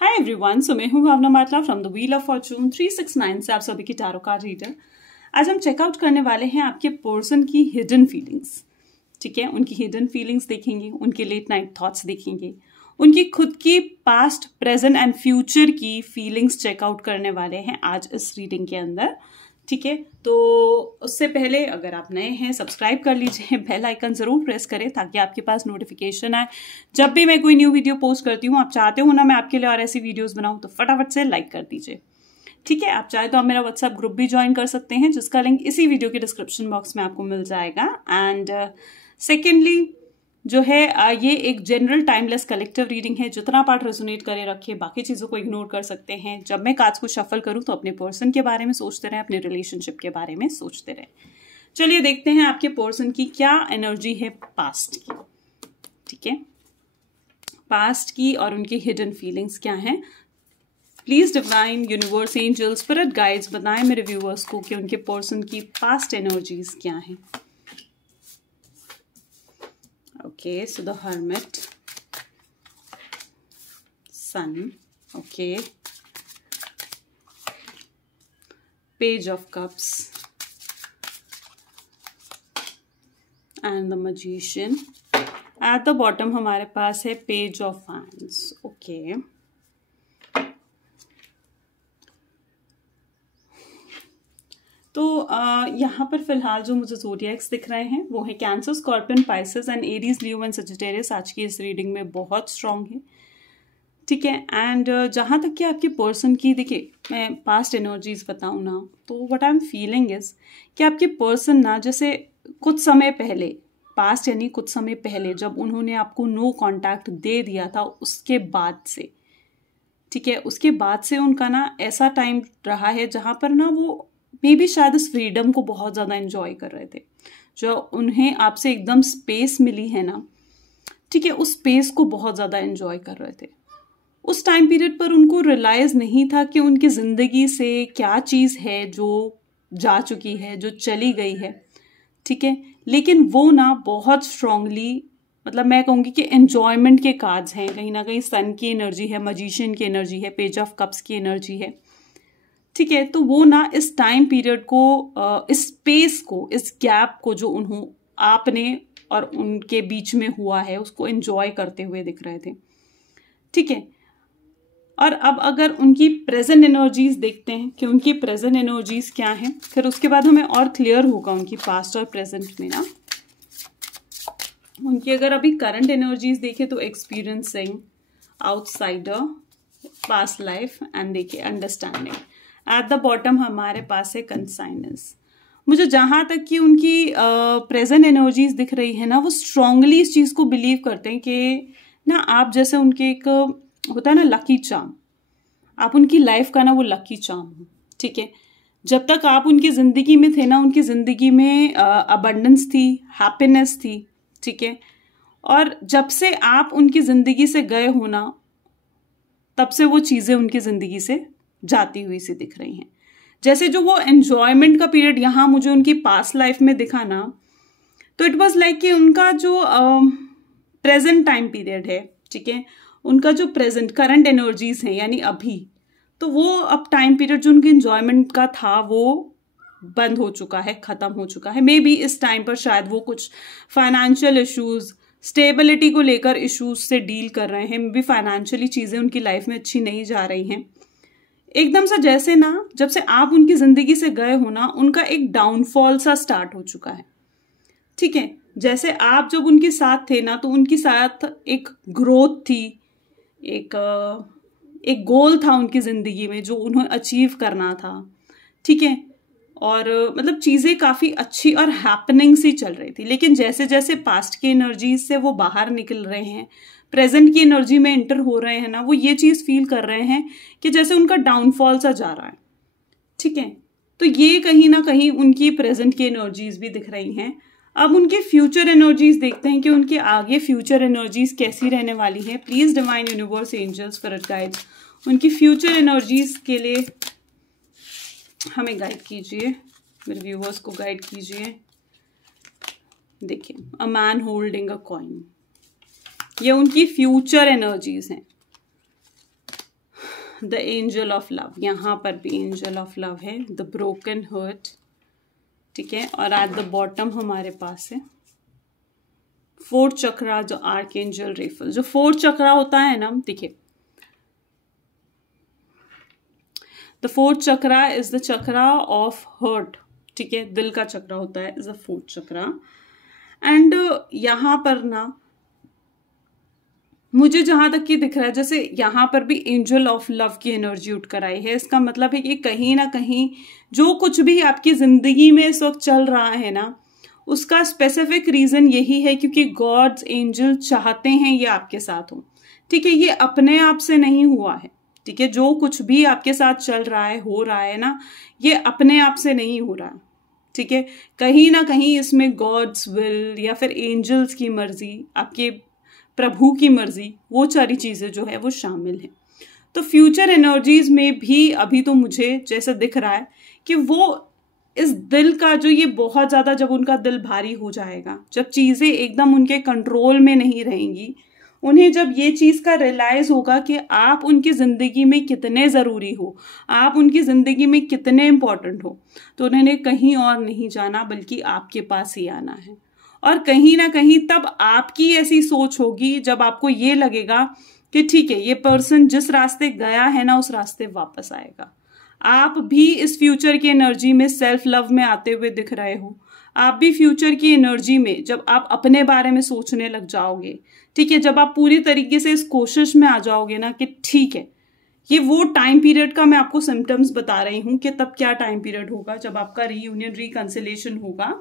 Hi everyone, सो मैं हूं भावना मात्रा from the wheel of Fortune 369 से आप सभी की टैरो कार्ड रीडर। आज हम चेकआउट करने वाले हैं आपके पर्सन की हिडन फीलिंग्स। ठीक है, उनकी हिडन फीलिंग्स देखेंगे, उनके लेट नाइट थॉट्स देखेंगे, उनकी खुद की पास्ट, प्रेजेंट एंड फ्यूचर की फीलिंग्स चेकआउट करने वाले हैं आज इस रीडिंग के अंदर। ठीक है, तो उससे पहले अगर आप नए हैं सब्सक्राइब कर लीजिए, बेल आइकन जरूर प्रेस करें ताकि आपके पास नोटिफिकेशन आए जब भी मैं कोई न्यू वीडियो पोस्ट करती हूँ। आप चाहते हो ना मैं आपके लिए और ऐसी वीडियोस बनाऊं तो फटाफट से लाइक कर दीजिए। ठीक है, आप चाहे तो आप मेरा व्हाट्सएप ग्रुप भी ज्वाइन कर सकते हैं जिसका लिंक इसी वीडियो के डिस्क्रिप्शन बॉक्स में आपको मिल जाएगा। एंड सेकेंडली जो है ये एक जनरल टाइमलेस कलेक्टिव रीडिंग है। जितना पार्ट रेजोनेट करे रखे, बाकी चीजों को इग्नोर कर सकते हैं। जब मैं कार्ड्स को शफल करूं तो अपने पर्सन के बारे में सोचते रहें, अपने रिलेशनशिप के बारे में सोचते रहें। चलिए देखते हैं आपके पर्सन की क्या एनर्जी है पास्ट की। ठीक है, पास्ट की और उनकी हिडन फीलिंग्स क्या हैं। Please divine, universe, angel, spirit guides बताएं मेरे व्यूअर्स को कि उनके पर्सन की पास्ट एनर्जीज क्या हैं। Okay, so the Hermit, Sun, okay, Page of Cups and the Magician. At the bottom हमारे पास है Page of Wands, okay. तो यहाँ पर फिलहाल जो मुझे ज़ोडिएक्स दिख रहे हैं वो है cancer, scorpion, Pisces and Aries, Leo and Sagittarius आज की इस रीडिंग में बहुत स्ट्रांग है। ठीक है, एंड जहाँ तक कि आपके पर्सन की, देखिए मैं पास्ट एनर्जीज बताऊँ ना तो what I am feeling is कि आपके पर्सन ना जैसे कुछ समय पहले, पास्ट यानी कुछ समय पहले जब उन्होंने आपको नो कॉन्टैक्ट दे दिया था उसके बाद से, ठीक है, उसके बाद से उनका ना ऐसा टाइम रहा है जहाँ पर ना वो मे भी शायद इस फ्रीडम को बहुत ज़्यादा एंजॉय कर रहे थे। जो उन्हें आपसे एकदम स्पेस मिली है ना, ठीक है, उस स्पेस को बहुत ज़्यादा एंजॉय कर रहे थे। उस टाइम पीरियड पर उनको रियलाइज नहीं था कि उनकी ज़िंदगी से क्या चीज़ है जो जा चुकी है, जो चली गई है। ठीक है, लेकिन वो ना बहुत स्ट्रांगली, मतलब मैं कहूँगी कि एन्जॉयमेंट के कार्ड्स हैं। कहीं ना कहीं सन की एनर्जी है, मजिशियन की एनर्जी है, पेज ऑफ कप्स की एनर्जी है। ठीक है, तो वो ना इस टाइम पीरियड को, इस स्पेस को, इस गैप को जो आपने और उनके बीच में हुआ है उसको एंजॉय करते हुए दिख रहे थे। ठीक है, और अब अगर उनकी प्रेजेंट एनर्जीज देखते हैं कि उनकी प्रेजेंट एनर्जीज क्या हैं, फिर उसके बाद हमें और क्लियर होगा उनकी पास्ट और प्रेजेंट में ना। उनकी अगर अभी करंट एनर्जीज देखें तो experiencing, outsider, past life and देखिए अंडरस्टैंडिंग। एट द बॉटम हमारे पास है कंसाइनेंस। मुझे जहां तक कि उनकी प्रेजेंट एनर्जीज दिख रही है ना, वो स्ट्रांगली इस चीज को बिलीव करते हैं कि ना आप जैसे उनके एक होता है ना लकी चार्म, आप उनकी लाइफ का ना वो लकी चार्म हो। ठीक है, जब तक आप उनकी जिंदगी में थे ना, उनकी जिंदगी में अबंडेंस थी, हैप्पीनेस थी। ठीक है, और जब से आप उनकी जिंदगी से गए हो ना, तब से वो चीजें उनकी जिंदगी से जाती हुई सी दिख रही हैं। जैसे जो वो एंजॉयमेंट का पीरियड यहां मुझे उनकी पास्ट लाइफ में दिखा ना, तो इट वाज लाइक कि उनका जो प्रेजेंट टाइम पीरियड है, ठीक है, उनका जो प्रेजेंट करंट एनर्जीज हैं यानी अभी, तो वो अब टाइम पीरियड जो उनकी एंजॉयमेंट का था वो बंद हो चुका है, खत्म हो चुका है। मे बी इस टाइम पर शायद वो कुछ फाइनेंशियल इश्यूज, स्टेबिलिटी को लेकर इश्यूज से डील कर रहे हैं। मे बी फाइनेंशियली चीजें उनकी लाइफ में अच्छी नहीं जा रही हैं एकदम से। जैसे ना जब से आप उनकी जिंदगी से गए हो ना, उनका एक डाउनफॉल सा स्टार्ट हो चुका है। ठीक है, जैसे आप जब उनके साथ थे ना तो उनके साथ एक ग्रोथ थी, एक गोल था उनकी जिंदगी में जो उन्हें अचीव करना था। ठीक है, और मतलब चीजें काफी अच्छी और हैपनिंग सी चल रही थी। लेकिन जैसे जैसे पास्ट की एनर्जीज से वो बाहर निकल रहे हैं, प्रेजेंट की एनर्जी में एंटर हो रहे हैं ना, वो ये चीज फील कर रहे हैं कि जैसे उनका डाउनफॉल सा जा रहा है। ठीक है, तो ये कहीं ना कहीं उनकी प्रेजेंट की एनर्जीज भी दिख रही हैं। अब उनके फ्यूचर एनर्जीज देखते हैं कि उनके आगे फ्यूचर एनर्जीज कैसी रहने वाली है। Please divine, universe, angels, spirit guides उनकी फ्यूचर एनर्जीज के लिए हमें गाइड कीजिए, मेरे व्यूवर्स को गाइड कीजिए। देखिए, a man holding a coin, ये उनकी फ्यूचर एनर्जीज हैं। द एंजल ऑफ लव, यहाँ पर भी एंजल ऑफ लव है, द ब्रोकन हर्ट, ठीक है। और एट द बॉटम हमारे पास है फोर्थ चक्रा, जो आर्कएंजल रेफेल। जो फोर्थ चक्रा होता है ना, देखिए the fourth chakra is the chakra of heart, ठीक है, दिल का चक्रा होता है, is the fourth chakra. And यहां पर ना मुझे जहां तक कि दिख रहा है, जैसे यहां पर भी एंजल ऑफ लव की एनर्जी उठ कर आई है। इसका मतलब है कि कहीं ना कहीं जो कुछ भी आपकी जिंदगी में इस वक्त चल रहा है ना, उसका स्पेसिफिक रीजन यही है क्योंकि गॉड्स एंजल चाहते हैं ये आपके साथ हो, ठीक है। ये अपने आप से नहीं हुआ है, ठीक है। जो कुछ भी आपके साथ चल रहा है, हो रहा है ना, ये अपने आप से नहीं हो रहा है, ठीक है। कहीं ना कहीं इसमें गॉड्स विल या फिर एंजल्स की मर्जी, आपके प्रभु की मर्जी, वो सारी चीजें जो है वो शामिल है। तो फ्यूचर एनर्जीज में भी अभी तो मुझे जैसा दिख रहा है कि वो इस दिल का जो ये बहुत ज्यादा, जब उनका दिल भारी हो जाएगा, जब चीजें एकदम उनके कंट्रोल में नहीं रहेंगी, उन्हें जब ये चीज का रियलाइज होगा कि आप उनकी जिंदगी में कितने जरूरी हो, आप उनकी जिंदगी में कितने इंपॉर्टेंट हो, तो उन्होंने कहीं और नहीं जाना बल्कि आपके पास ही आना है। और कहीं ना कहीं तब आपकी ऐसी सोच होगी जब आपको ये लगेगा कि ठीक है, ये पर्सन जिस रास्ते गया है ना, उस रास्ते वापस आएगा। आप भी इस फ्यूचर की एनर्जी में सेल्फ लव में आते हुए दिख रहे हो। आप भी फ्यूचर की एनर्जी में जब आप अपने बारे में सोचने लग जाओगे, ठीक है, जब आप पूरी तरीके से इस कोशिश में आ जाओगे ना कि ठीक है, ये वो टाइम पीरियड का मैं आपको सिम्टम्स बता रही हूं कि तब क्या टाइम पीरियड होगा जब आपका रीयूनियन, रिकंसिलेशन होगा।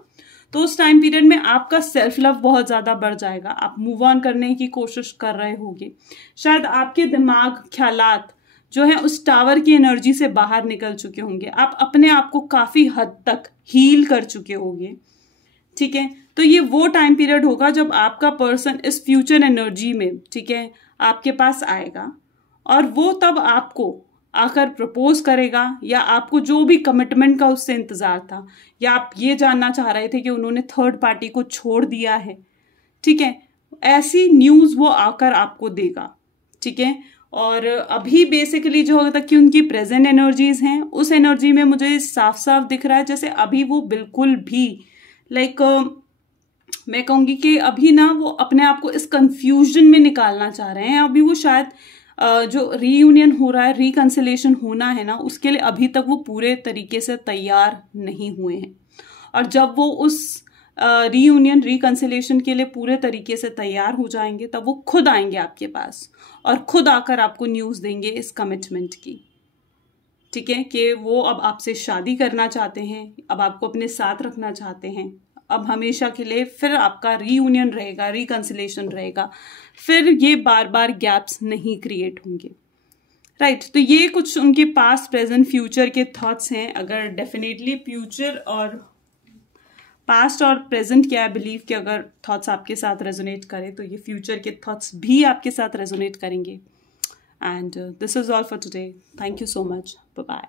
तो उस टाइम पीरियड में आपका सेल्फ लव बहुत ज्यादा बढ़ जाएगा, आप मूव ऑन करने की कोशिश कर रहे होगे। शायद आपके दिमाग, ख्यालात जो है उस टावर की एनर्जी से बाहर निकल चुके होंगे, आप अपने आप को काफी हद तक हील कर चुके होंगे, ठीक है। तो ये वो टाइम पीरियड होगा जब आपका पर्सन इस फ्यूचर एनर्जी में, ठीक है, आपके पास आएगा और वो तब आपको आकर प्रपोज करेगा, या आपको जो भी कमिटमेंट का उससे इंतजार था, या आप ये जानना चाह रहे थे कि उन्होंने थर्ड पार्टी को छोड़ दिया है, ठीक है, ऐसी न्यूज वो आकर आपको देगा, ठीक है। और अभी बेसिकली जो होता कि उनकी प्रेजेंट एनर्जीज हैं, उस एनर्जी में मुझे साफ साफ दिख रहा है जैसे अभी वो बिल्कुल भी मैं कहूंगी कि अभी ना वो अपने आप को इस कंफ्यूजन में निकालना चाह रहे हैं। अभी वो शायद जो रीयूनियन हो रहा है, रिकंसिलेशन होना है ना, उसके लिए अभी तक वो पूरे तरीके से तैयार नहीं हुए हैं। और जब वो उस रीयूनियन, रिकंसिलेशन के लिए पूरे तरीके से तैयार हो जाएंगे, तब वो खुद आएंगे आपके पास और खुद आकर आपको न्यूज देंगे इस कमिटमेंट की, ठीक है, कि वो अब आपसे शादी करना चाहते हैं, अब आपको अपने साथ रखना चाहते हैं, अब हमेशा के लिए फिर आपका रीयूनियन रहेगा, रिकंसिलेशन रहेगा, फिर ये बार बार गैप्स नहीं क्रिएट होंगे, राइट। तो ये कुछ उनके पास्ट, प्रेजेंट, फ्यूचर के थॉट्स हैं। अगर डेफिनेटली फ्यूचर और पास्ट और प्रेजेंट के, आई बिलीव कि अगर थॉट्स आपके साथ रेजोनेट करें तो ये फ्यूचर के थॉट्स भी आपके साथ रेजोनेट करेंगे। And this is all for today. Thank you so much. Bye bye.